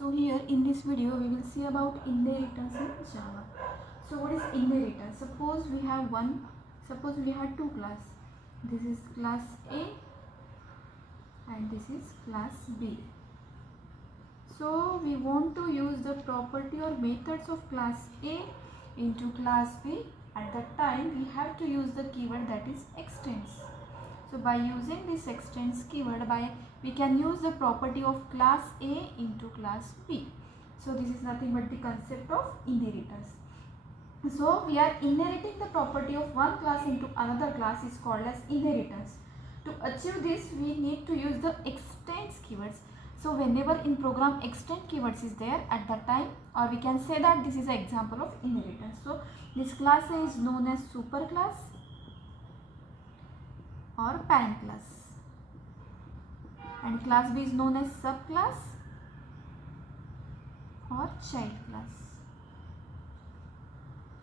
So here in this video we will see about inheritance in Java. So what is inheritance? Suppose we have two class. This is class A and this is class B. So we want to use the property or methods of class A into class B. At that time we have to use the keyword that is extends. So by using this extends keyword, we can use the property of class A into class B. So this is nothing but the concept of inheritance. So we are inheriting the property of one class into another class is called as inheritance. To achieve this we need to use the extends keywords. So whenever in program extend keywords is there, at that time, or we can say that this is an example of inheritance. So this class A is known as superclass or parent class, and class B is known as subclass or child class.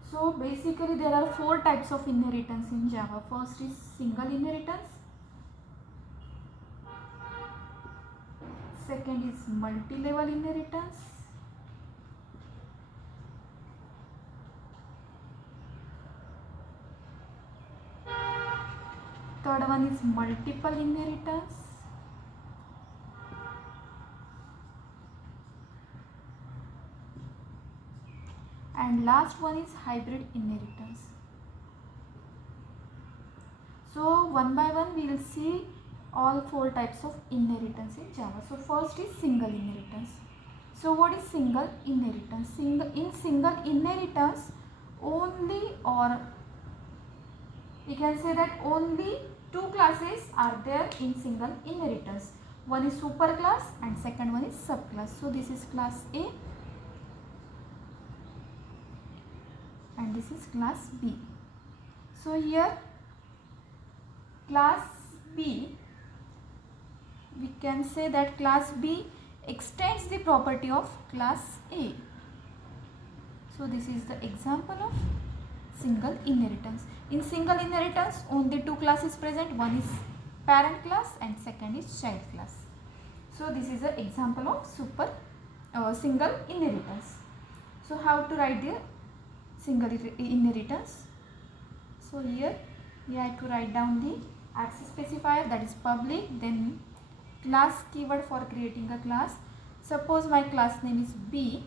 So basically there are four types of inheritance in Java. First is single inheritance, second is multi-level inheritance, third one is multiple inheritance, and last one is hybrid inheritance. So one by one we will see all four types of inheritance in Java. So first is single inheritance. So what is single inheritance? In single inheritance only, or we can say that only two classes are there in single inheritance. One is superclass and second one is subclass. So this is class A and this is class B. So here class B, we can say that class B extends the property of class A. So this is the example of single inheritance. In single inheritance only two classes present, one is parent class and second is child class. So this is an example of single inheritance. So how to write the single inheritance? So here we have to write down the access specifier, that is public, then class keyword for creating a class. Suppose my class name is B,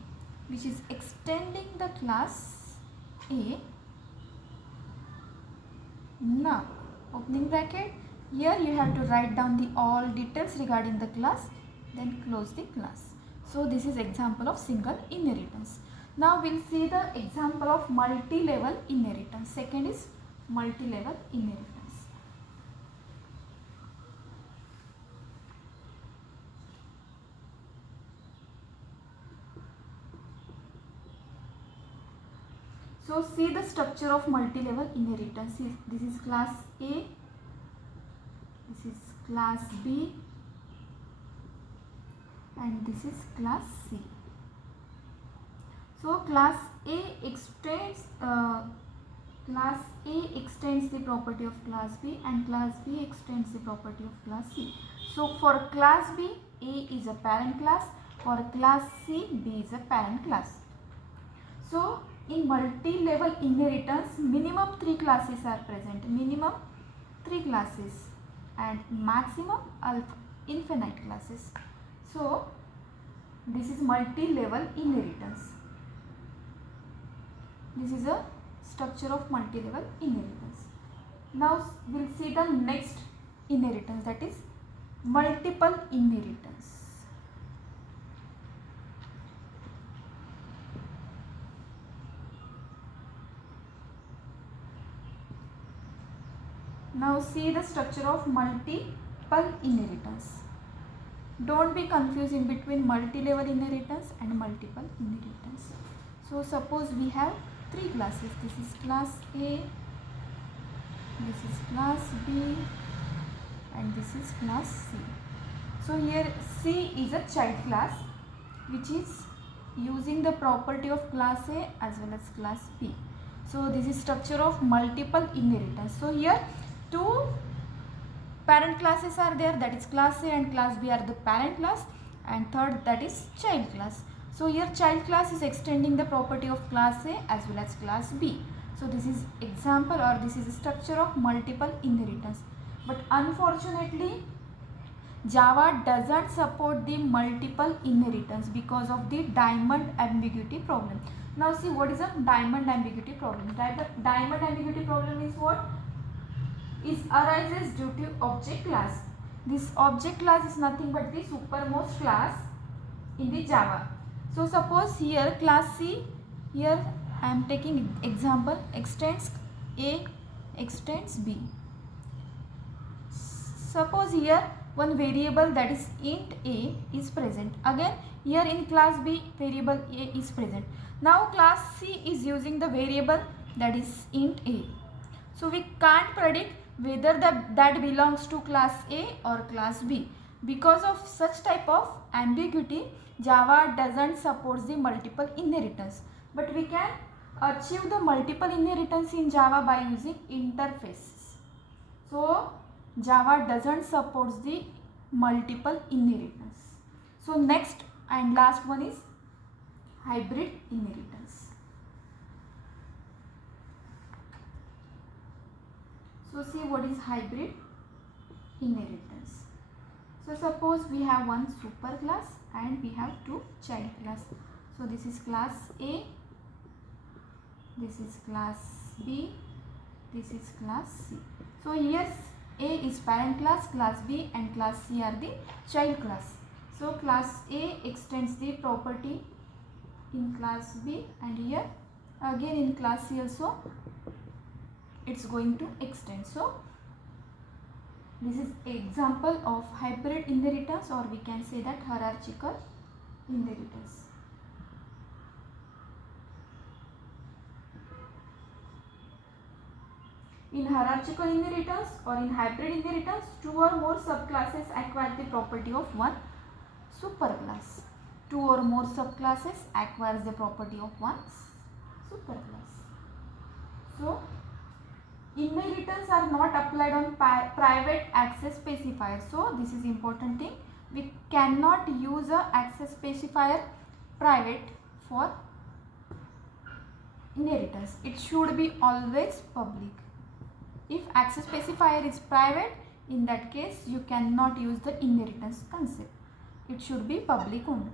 which is extending the class A. Now opening bracket, here you have to write down the all details regarding the class, then close the class. So this is example of single inheritance. Now we'll see the example of multi-level inheritance. Second is multi-level inheritance. So see the structure of multi-level inheritance. This is class A, this is class B, and this is class C. So class A extends the property of class B and class B extends the property of class C. So for class B, A is a parent class, for class C, B is a parent class. So in multi-level inheritance, minimum 3 classes are present, minimum 3 classes and maximum infinite classes. So this is multi-level inheritance. This is a structure of multi-level inheritance. Now we'll see the next inheritance, that is multiple inheritance. Now see the structure of multiple inheritance. Don't be confused in between multi-level inheritance and multiple inheritance. So suppose we have 3 classes. This is class A, this is class B, and this is class C. So here C is a child class which is using the property of class A as well as class B. So this is structure of multiple inheritance. So here two parent classes are there, that is class A and class B are the parent class, and third, that is child class. So here child class is extending the property of class A as well as class B. So this is example, or this is a structure of multiple inheritance. But unfortunately, Java doesn't support the multiple inheritance because of the diamond ambiguity problem. Now see, what is a diamond ambiguity problem? Diamond ambiguity problem is what? Is arises due to object class. This object class is nothing but the supermost class in the Java. So suppose here class C, here I am taking example, extends A, extends B. Suppose here one variable, that is int A, is present. Again here in class B variable A is present. Now class C is using the variable that is int A. So we can't predict whether that belongs to class A or class B. Because of such type of ambiguity, Java doesn't support the multiple inheritance. But we can achieve the multiple inheritance in Java by using interfaces. So Java doesn't support the multiple inheritance. So next and last one is hybrid inheritance. So see, what is hybrid inheritance? So suppose we have one superclass and we have two child class. So this is class A, this is class B, this is class C. So here A is parent class, class B and class C are the child class. So class A extends the property in class B, and here again in class C also it's going to extend. So this is example of hybrid inheritance, or we can say that hierarchical inheritance. In hierarchical inheritance or in hybrid inheritance, two or more subclasses acquire the property of one superclass. Two or more subclasses acquires the property of one superclass. So inheritance are not applied on private access specifier. So this is important thing. We cannot use a access specifier private for inheritance. It should be always public. If access specifier is private, in that case you cannot use the inheritance concept. It should be public only.